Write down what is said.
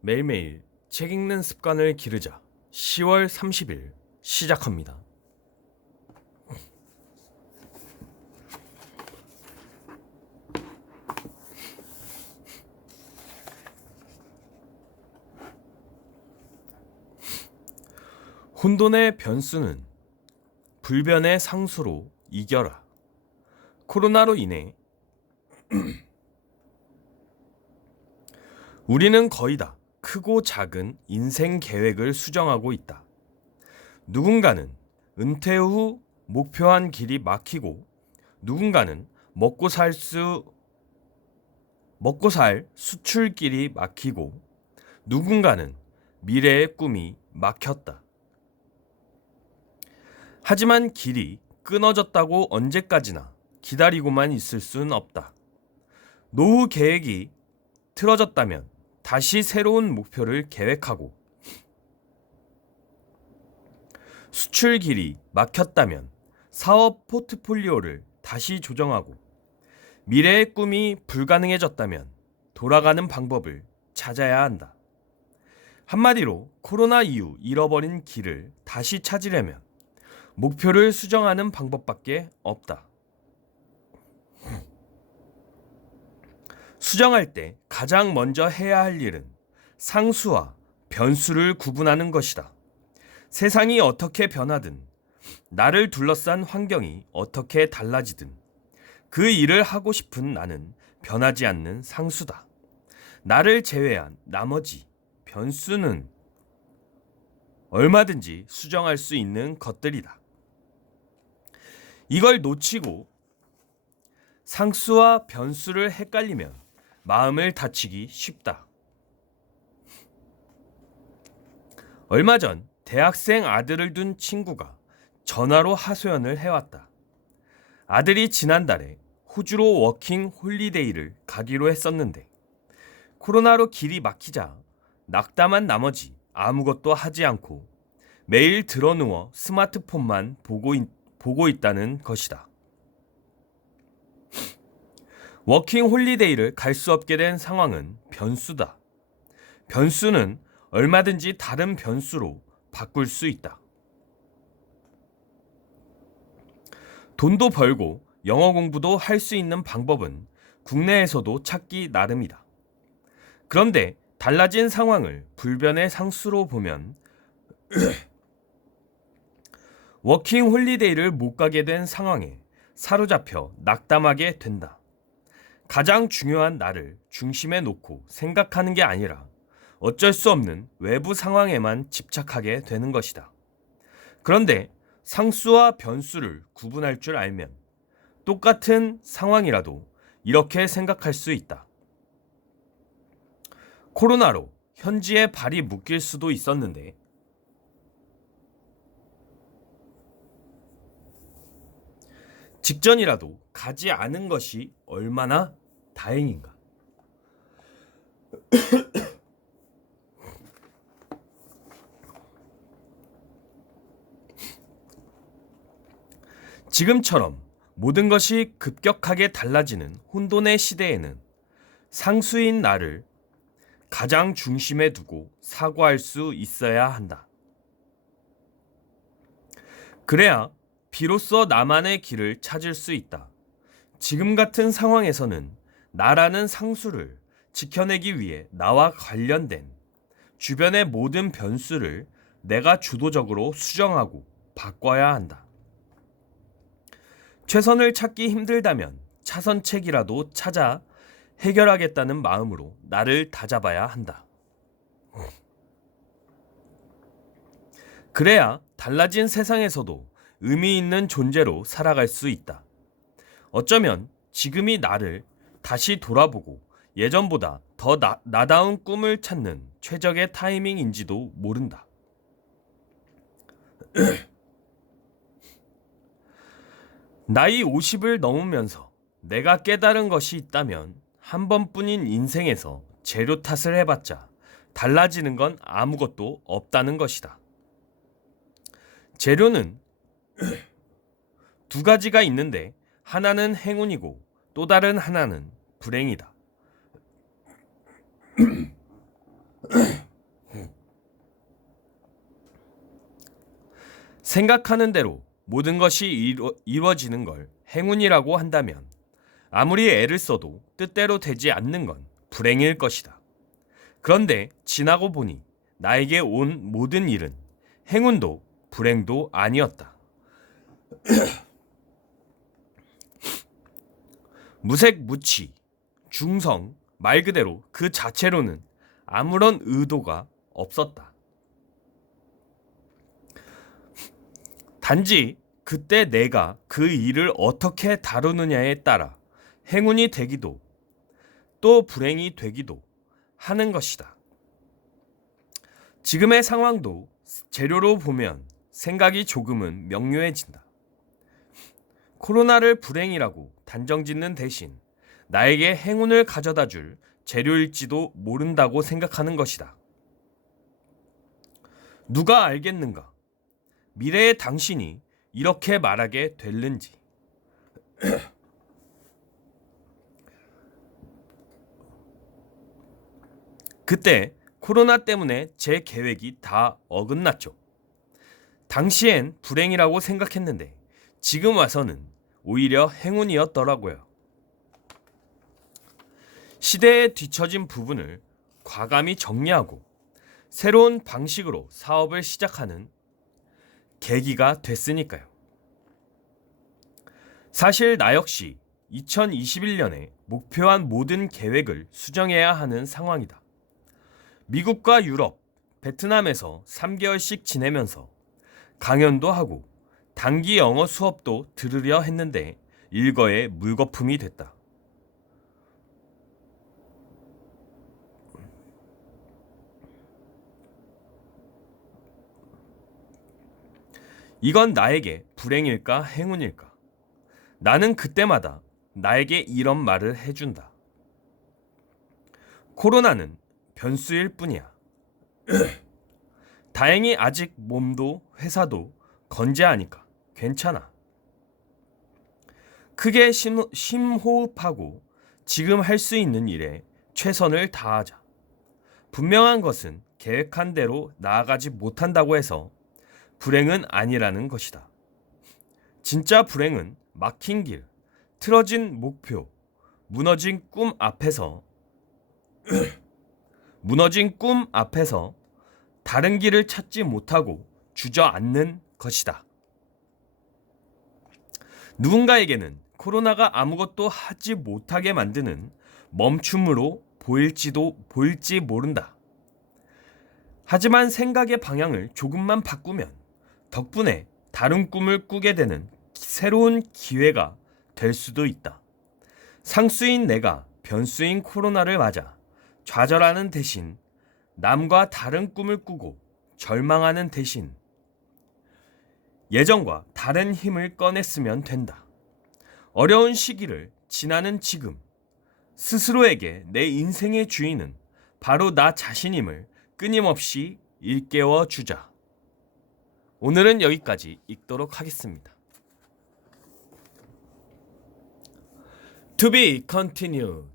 매일매일 책 읽는 습관을 기르자. 10월 30일 시작합니다. 혼돈의 변수는 불변의 상수로 이겨라. 코로나로 인해 우리는 거의 다 크고 작은 인생 계획을 수정하고 있다. 누군가는 은퇴 후 목표한 길이 막히고, 누군가는 먹고 살 수출길이 막히고, 누군가는 미래의 꿈이 막혔다. 하지만 길이 끊어졌다고 언제까지나 기다리고만 있을 순 없다. 노후 계획이 틀어졌다면 다시 새로운 목표를 계획하고, 수출 길이 막혔다면 사업 포트폴리오를 다시 조정하고, 미래의 꿈이 불가능해졌다면 돌아가는 방법을 찾아야 한다. 한마디로 코로나 이후 잃어버린 길을 다시 찾으려면 목표를 수정하는 방법밖에 없다. 수정할 때 가장 먼저 해야 할 일은 상수와 변수를 구분하는 것이다. 세상이 어떻게 변하든, 나를 둘러싼 환경이 어떻게 달라지든, 그 일을 하고 싶은 나는 변하지 않는 상수다. 나를 제외한 나머지 변수는 얼마든지 수정할 수 있는 것들이다. 이걸 놓치고 상수와 변수를 헷갈리면 마음을 다치기 쉽다. 얼마 전 대학생 아들을 둔 친구가 전화로 하소연을 해왔다. 아들이 지난달에 호주로 워킹 홀리데이를 가기로 했었는데, 코로나로 길이 막히자 낙담한 나머지 아무것도 하지 않고 매일 드러누워 스마트폰만 보고 있다는 것이다. 워킹 홀리데이를 갈 수 없게 된 상황은 변수다. 변수는 얼마든지 다른 변수로 바꿀 수 있다. 돈도 벌고 영어 공부도 할 수 있는 방법은 국내에서도 찾기 나름이다. 그런데 달라진 상황을 불변의 상수로 보면 워킹 홀리데이를 못 가게 된 상황에 사로잡혀 낙담하게 된다. 가장 중요한 나를 중심에 놓고 생각하는 게 아니라 어쩔 수 없는 외부 상황에만 집착하게 되는 것이다. 그런데 상수와 변수를 구분할 줄 알면 똑같은 상황이라도 이렇게 생각할 수 있다. 코로나로 현지에 발이 묶일 수도 있었는데, 직전이라도 가지 않은 것이 얼마나 다행인가. 지금처럼 모든 것이 급격하게 달라지는 혼돈의 시대에는 상수인 나를 가장 중심에 두고 사고할 수 있어야 한다. 그래야 비로소 나만의 길을 찾을 수 있다. 지금 같은 상황에서는 나라는 상수를 지켜내기 위해 나와 관련된 주변의 모든 변수를 내가 주도적으로 수정하고 바꿔야 한다. 최선을 찾기 힘들다면 차선책이라도 찾아 해결하겠다는 마음으로 나를 다잡아야 한다. 그래야 달라진 세상에서도 의미 있는 존재로 살아갈 수 있다. 어쩌면 지금이 나를 다시 돌아보고 예전보다 더 나다운 꿈을 찾는 최적의 타이밍인지도 모른다. 나이 50을 넘으면서 내가 깨달은 것이 있다면 한 번뿐인 인생에서 재료 탓을 해봤자 달라지는 건 아무것도 없다는 것이다. 재료는 두 가지가 있는데 하나는 행운이고 또 다른 하나는 불행이다. 생각하는 대로 모든 것이 이루어지는 걸 행운이라고 한다면 아무리 애를 써도 뜻대로 되지 않는 건 불행일 것이다. 그런데 지나고 보니 나에게 온 모든 일은 행운도 불행도 아니었다. 무색무취, 중성, 말 그대로 그 자체로는 아무런 의도가 없었다. 단지 그때 내가 그 일을 어떻게 다루느냐에 따라 행운이 되기도 또 불행이 되기도 하는 것이다. 지금의 상황도 재료로 보면 생각이 조금은 명료해진다. 코로나를 불행이라고 단정짓는 대신 나에게 행운을 가져다 줄 재료일지도 모른다고 생각하는 것이다. 누가 알겠는가? 미래의 당신이 이렇게 말하게 될는지. 그때 코로나 때문에 제 계획이 다 어긋났죠. 당시엔 불행이라고 생각했는데 지금 와서는 오히려 행운이었더라고요. 시대에 뒤처진 부분을 과감히 정리하고 새로운 방식으로 사업을 시작하는 계기가 됐으니까요. 사실 나 역시 2021년에 목표한 모든 계획을 수정해야 하는 상황이다. 미국과 유럽, 베트남에서 3개월씩 지내면서 강연도 하고 단기 영어 수업도 들으려 했는데 일거에 물거품이 됐다. 이건 나에게 불행일까 행운일까? 나는 그때마다 나에게 이런 말을 해준다. 코로나는 변수일 뿐이야. 다행히 아직 몸도 회사도 건재하니까 괜찮아. 크게 심호흡하고 지금 할 수 있는 일에 최선을 다하자. 분명한 것은 계획한 대로 나아가지 못한다고 해서 불행은 아니라는 것이다. 진짜 불행은 막힌 길, 틀어진 목표, 무너진 꿈 앞에서 다른 길을 찾지 못하고 주저앉는 것이다. 누군가에게는 코로나가 아무것도 하지 못하게 만드는 멈춤으로 보일지 모른다. 하지만 생각의 방향을 조금만 바꾸면 덕분에 다른 꿈을 꾸게 되는 새로운 기회가 될 수도 있다. 상수인 내가 변수인 코로나를 맞아 좌절하는 대신 남과 다른 꿈을 꾸고 절망하는 대신 예전과 다른 힘을 꺼냈으면 된다. 어려운 시기를 지나는 지금 스스로에게 내 인생의 주인은 바로 나 자신임을 끊임없이 일깨워 주자. 오늘은 여기까지 읽도록 하겠습니다. To be continued.